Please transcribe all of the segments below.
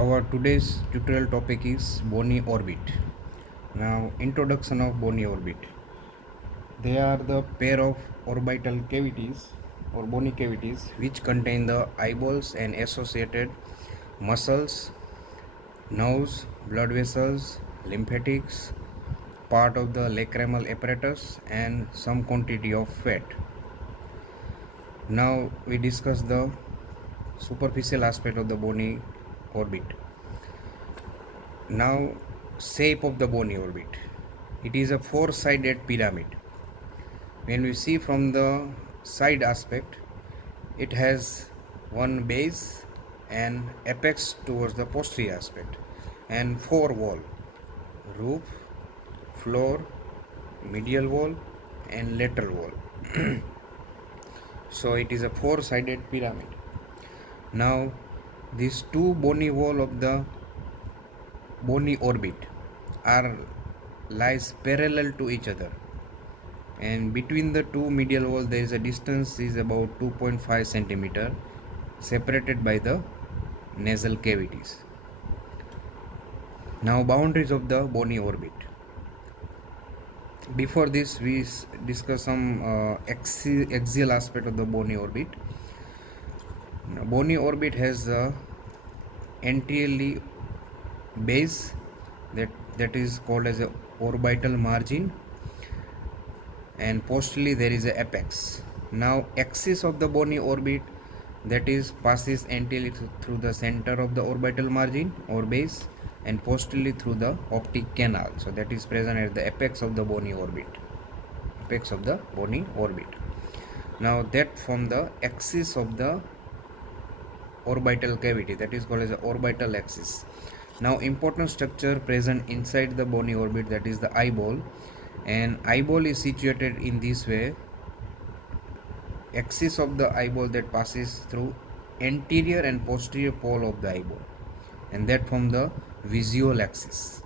Our today's tutorial topic is bony orbit. Now, introduction of bony orbit. They are the pair of orbital cavities or bony cavities which contain the eyeballs and associated muscles, nerves, blood vessels, lymphatics, part of the lacrimal apparatus, and some quantity of fat. Now, we discuss the superficial aspect of the bony orbit. Now, shape of the bony orbit. It is a four-sided pyramid. When we see from the side aspect, it has one base and apex towards the posterior aspect and four wall: roof, floor, medial wall and lateral wall. So it is a four-sided pyramid. Now these two bony wall of the bony orbit are lies parallel to each other, and between the two medial wall there is a distance is about 2.5 centimeter separated by the nasal cavities. Now boundaries of the bony orbit. Before this we discuss some axial aspect of the bony orbit. Now, bony orbit has a anteriorly base that is called as a orbital margin, and posteriorly there is a apex. Now axis of the bony orbit, that is passes anteriorly through the center of the orbital margin or base and posteriorly through the optic canal, so that is present at the apex of the bony orbit. Now that from the axis of the orbital cavity, that is called as the orbital axis. Now important structure present inside the bony orbit, that is the eyeball, and eyeball is situated in this way. Axis of the eyeball that passes through anterior and posterior pole of the eyeball, and that from the visual axis.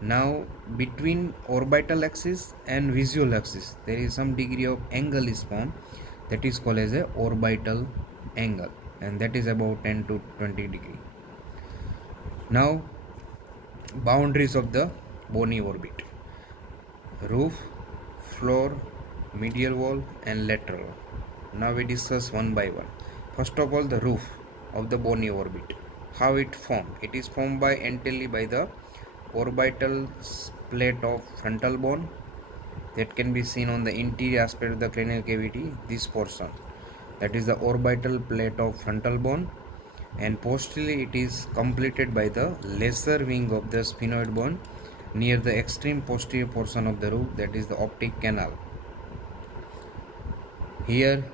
Now between orbital axis and visual axis there is some degree of angle is formed, that is called as a orbital angle, and that is about 10 to 20 degree. Now boundaries of the bony orbit: roof, floor, medial wall and lateral. Now we discuss one by one. First of all, the roof of the bony orbit. How it formed? It is formed by entirely by the orbital plate of frontal bone that can be seen on the interior aspect of the cranial cavity. This portion, that is the orbital plate of frontal bone, and posteriorly it is completed by the lesser wing of the sphenoid bone near the extreme posterior portion of the roof, that is the optic canal. Here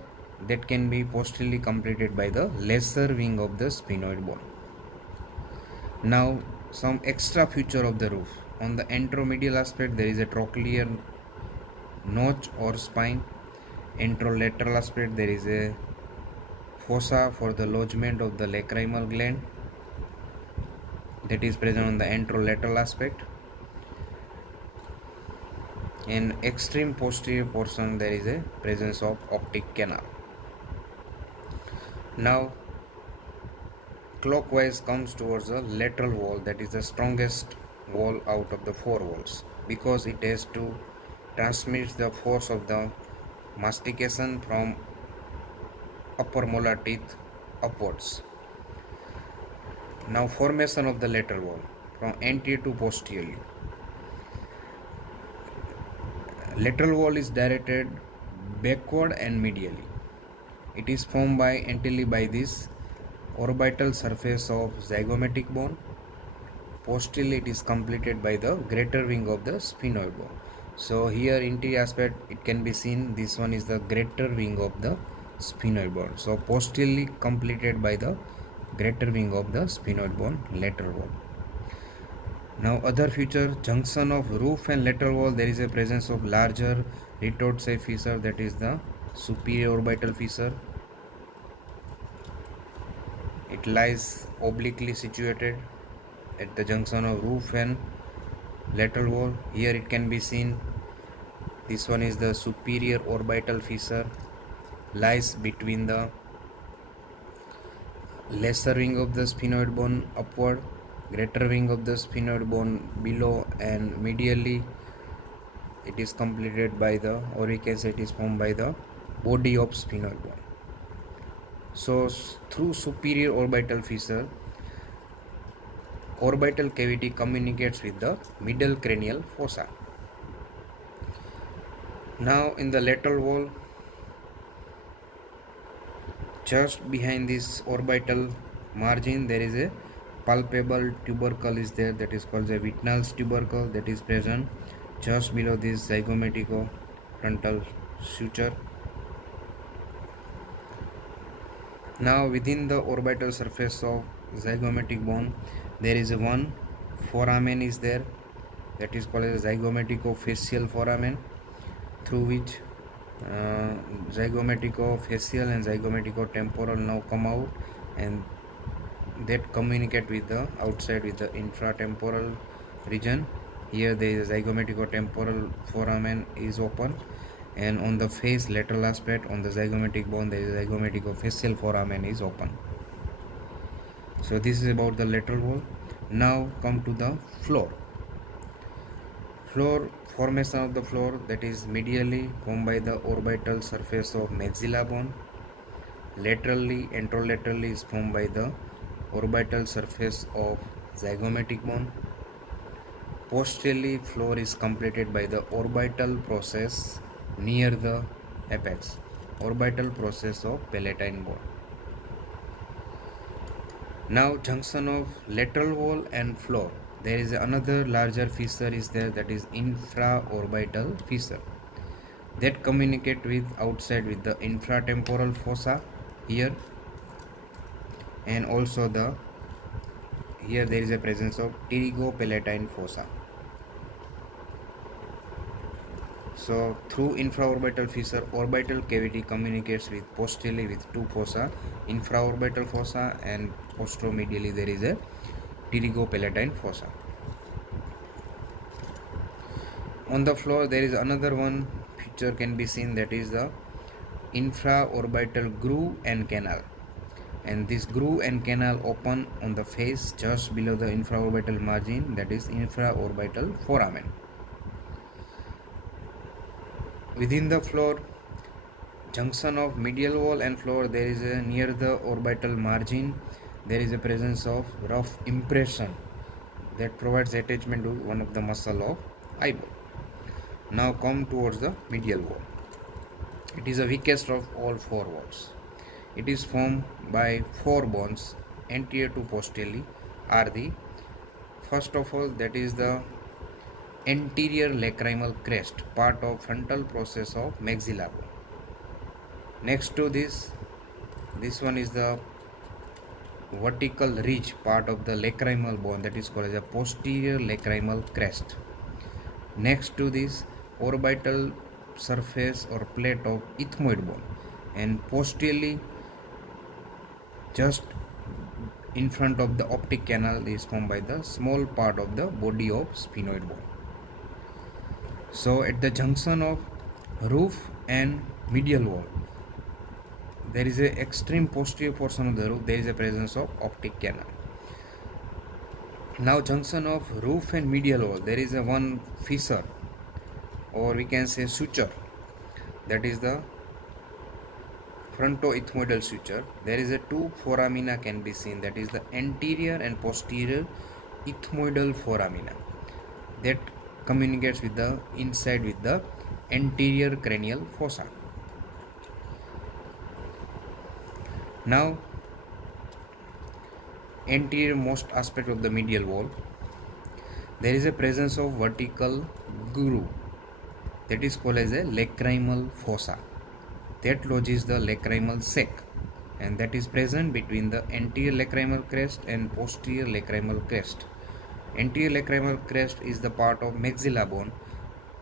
that can be posteriorly completed by the lesser wing of the sphenoid bone. Now some extra feature of the roof. On the anteromedial aspect there is a trochlear notch or spine. Anterolateral aspect there is a fossa for the lodgement of the lacrimal gland, that is present on the anterolateral aspect. In extreme posterior portion there is a presence of optic canal. Now clockwise comes towards the lateral wall, that is the strongest wall out of the four walls, because it has to transmit the force of the mastication from upper molar teeth upwards. Now formation of the lateral wall from anterior to posteriorly. Lateral wall is directed backward and medially. It is formed by anteriorly by this orbital surface of zygomatic bone. Posteriorly it is completed by the greater wing of the sphenoid bone. So here interior aspect it can be seen, this one is the greater wing of the sphenoid bone. So posteriorly completed by the greater wing of the sphenoid bone, lateral wall. Now other feature: junction of roof and lateral wall, there is a presence of larger retort shape fissure, that is the superior orbital fissure. It lies obliquely situated at the junction of roof and lateral wall. Here it can be seen, this one is the superior orbital fissure, lies between the lesser wing of the sphenoid bone upward greater wing of the sphenoid bone below, and medially it is completed by the, or we can say it is formed by the body of sphenoid bone. So through superior orbital fissure, orbital cavity communicates with the middle cranial fossa. Now in the lateral wall, just behind this orbital margin, there is a palpable tubercle is there, that is called the Whitnall's tubercle, that is present just below this zygomatico frontal suture. Now within the orbital surface of zygomatic bone, there is a one foramen is there, that is called as zygomatico-facial foramen, through which zygomatico-facial and zygomatico-temporal now come out, and that communicate with the outside with the infratemporal region. Here the zygomatico-temporal foramen is open, and on the face lateral aspect on the zygomatic bone, the zygomatico-facial foramen is open. So this is about the lateral wall. Now come to the floor. Floor formation of the floor, that is medially formed by the orbital surface of maxilla bone. Laterally, anterolaterally is formed by the orbital surface of zygomatic bone. Posteriorly, floor is completed by the orbital process near the apex, orbital process of palatine bone. Now junction of lateral wall and floor, there is another larger fissure is there, that is infraorbital fissure, that communicate with outside with the infratemporal fossa here, and also the here there is a presence of pterygopalatine fossa. So through infraorbital fissure, orbital cavity communicates with posteriorly with two fossa, infraorbital fossa, and posteromedially there is a pterygopalatine fossa. On the floor there is another one feature can be seen, that is the infraorbital groove and canal, and this groove and canal open on the face just below the infraorbital margin, that is infraorbital foramen. Within the floor, junction of medial wall and floor, there is a near the orbital margin, there is a presence of rough impression that provides attachment to one of the muscle of eyeball. Now come towards the medial wall. It is the weakest of all four walls. It is formed by four bones anterior to posteriorly are the, first of all, that is the anterior lacrimal crest, part of frontal process of maxilla bone. Next to this one is the vertical ridge, part of the lacrimal bone, that is called as a posterior lacrimal crest. Next to this, orbital surface or plate of ethmoid bone, and posteriorly just in front of the optic canal is formed by the small part of the body of sphenoid bone. So at the junction of roof and medial wall, there is a extreme posterior portion of the roof, there is a presence of optic canal. Now junction of roof and medial wall, there is a one fissure, or we can say suture, that is the frontoethmoidal suture. There is a two foramina can be seen, that is the anterior and posterior ethmoidal foramina, that communicates with the inside with the anterior cranial fossa. Now anterior most aspect of the medial wall, there is a presence of vertical groove, that is called as a lacrimal fossa, that lodges the lacrimal sac, and that is present between the anterior lacrimal crest and posterior lacrimal crest. Anterior lacrimal crest is the part of maxilla bone,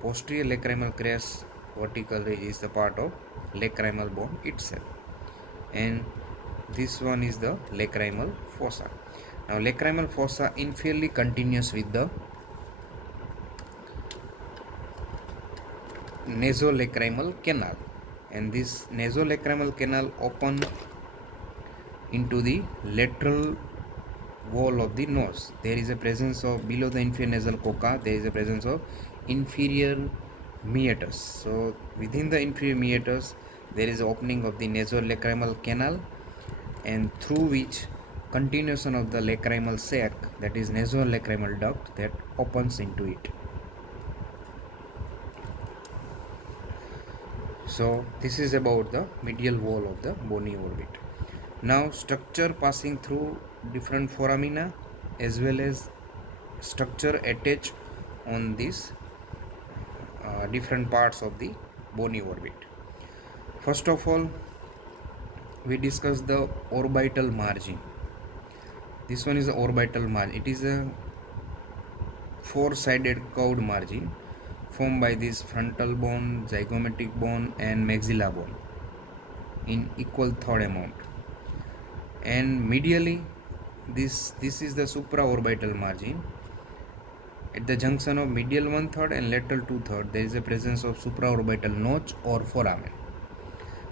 posterior lacrimal crest vertical ridge is the part of lacrimal bone itself, and this one is the lacrimal fossa. Now lacrimal fossa inferiorly continuous with the nasolacrimal canal, and this nasolacrimal canal open into the lateral wall of the nose. There is a presence of below the inferior nasal coca. There is a presence of inferior meatus. So within the inferior meatus, there is opening of the nasolacrimal canal, and through which continuation of the lacrimal sac, that is nasolacrimal duct, that opens into it. So this is about the medial wall of the bony orbit. Now structure passing through different foramina as well as structure attached on these different parts of the bony orbit. First of all, we discuss the orbital margin. This one is the orbital margin. It is a four-sided curved margin formed by this frontal bone, zygomatic bone and maxilla bone in equal third amount. And medially, this is the supraorbital margin. At the junction of medial 1/3 and lateral 2/3, there is a presence of supraorbital notch or foramen.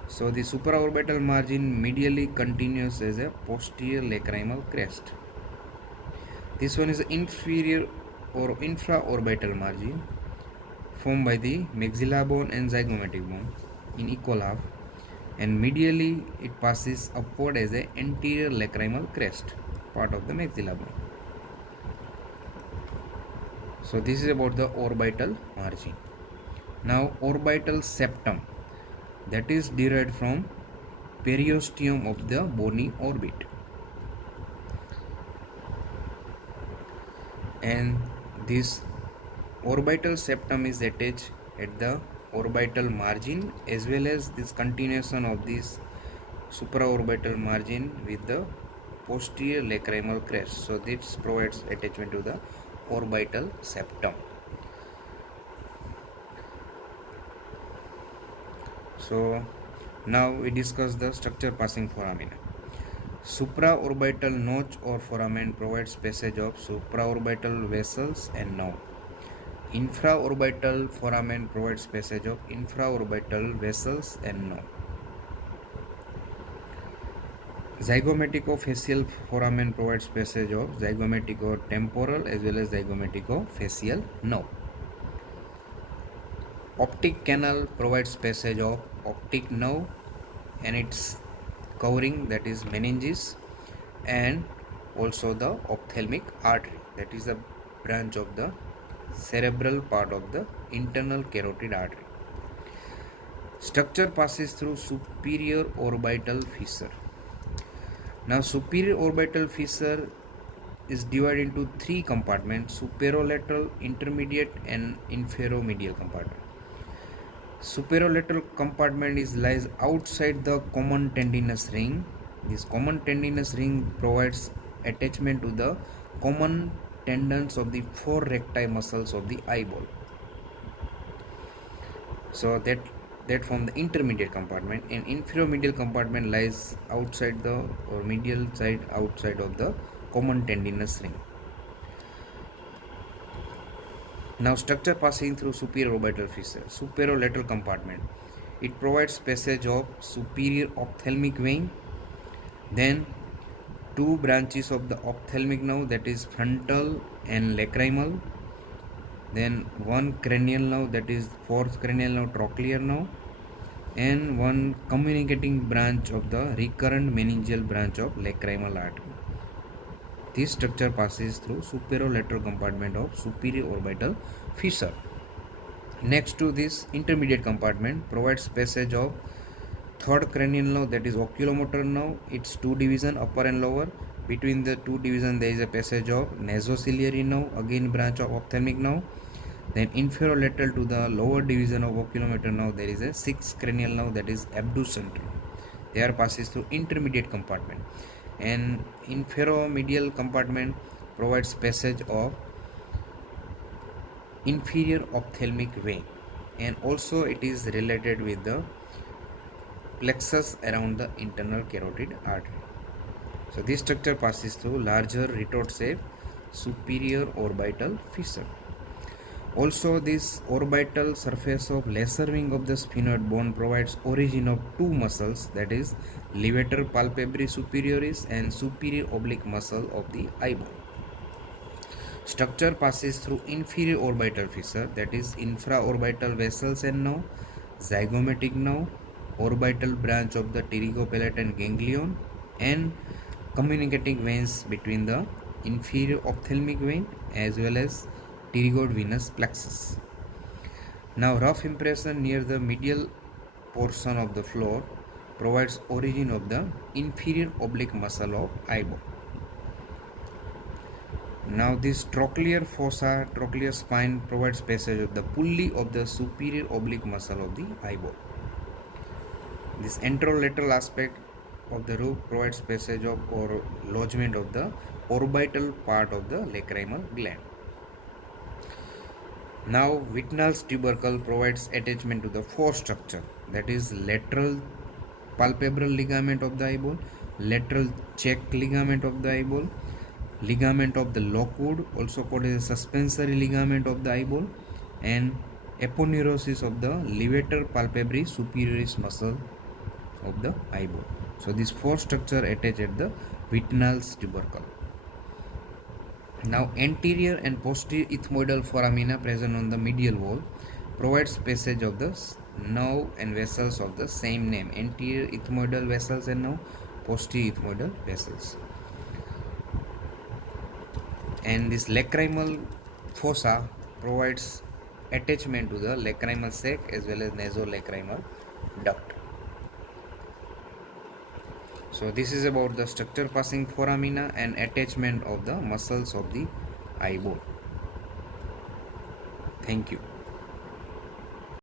So the supraorbital margin medially continues as a posterior lacrimal crest. This one is the inferior or infraorbital margin formed by the maxilla bone and zygomatic bone in equal half, and medially it passes upward as a anterior lacrimal crest, part of the maxilla bone. So this is about the orbital margin. Now orbital septum, that is derived from periosteum of the bony orbit, and this orbital septum is attached at the orbital margin as well as this continuation of this supraorbital margin with the posterior lacrimal crest. So this provides attachment to the orbital septum. So now we discuss the structure passing foramina. Supraorbital notch or foramen provides passage of supraorbital vessels and nerve. Infraorbital foramen provides passage of infraorbital vessels and nerve. Zygomaticofacial foramen provides passage of zygomaticotemporal as well as zygomaticofacial nerve. Optic canal provides passage of optic nerve and its covering, that is meninges, and also the ophthalmic artery, that is the branch of the cerebral part of the internal carotid artery. Structure passes through superior orbital fissure. Now superior orbital fissure is divided into three compartments: superolateral, intermediate and inferomedial compartment. Superolateral compartment lies outside the common tendinous ring. This common tendinous ring provides attachment to the common tendons of the four recti muscles of the eyeball. So that form the intermediate compartment, and inferomedial compartment lies outside the or medial side outside of the common tendinous ring. Now structure passing through superior orbital fissure. Superolateral compartment, it provides passage of superior ophthalmic vein, then two branches of the ophthalmic nerve, that is frontal and lacrimal, then one cranial nerve, that is fourth cranial nerve, trochlear nerve, and one communicating branch of the recurrent meningeal branch of lacrimal artery. This structure passes through superolateral compartment of superior orbital fissure. Next to this, intermediate compartment provides passage of third cranial nerve, that is oculomotor nerve. Its two division, upper and lower. Between the two division there is a passage of nasociliary nerve, again branch of ophthalmic nerve. Then inferolateral to the lower division of oculomotor nerve, there is a sixth cranial nerve, that is abducens. There passes through intermediate compartment, and inferomedial compartment provides passage of inferior ophthalmic vein, and also it is related with the plexus around the internal carotid artery. So this structure passes through larger retort shape superior orbital fissure. Also, this orbital surface of lesser wing of the sphenoid bone provides origin of two muscles, that is levator palpebrae superioris and superior oblique muscle of the eyeball. Structure passes through inferior orbital fissure, that is infraorbital vessels and nerve, zygomatic nerve, orbital branch of the pterygopalatine ganglion, and communicating veins between the inferior ophthalmic vein as well as pterygoid venous plexus. Now, rough impression near the medial portion of the floor provides origin of the inferior oblique muscle of eyeball. Now, this trochlear fossa, trochlear spine provides passage of the pulley of the superior oblique muscle of the eyeball. This anterolateral aspect of the roof provides passage of or lodgement of the orbital part of the lacrimal gland. Now, Whitnall's tubercle provides attachment to the fourth structure, that is lateral palpebral ligament of the eyeball, lateral cheek ligament of the eyeball, ligament of the Lockwood, also called as suspensory ligament of the eyeball, and aponeurosis of the levator palpebrae superioris muscle of the eyeball. So these four structure attach at the Whitnall's tubercle. Now, anterior and posterior ethmoidal foramina present on the medial wall provides passage of the nerve and vessels of the same name. Anterior ethmoidal vessels and nerve, posterior ethmoidal vessels. And this lacrimal fossa provides attachment to the lacrimal sac as well as nasolacrimal duct. So this is about the structure passing foramina and attachment of the muscles of the eyeball. Thank you.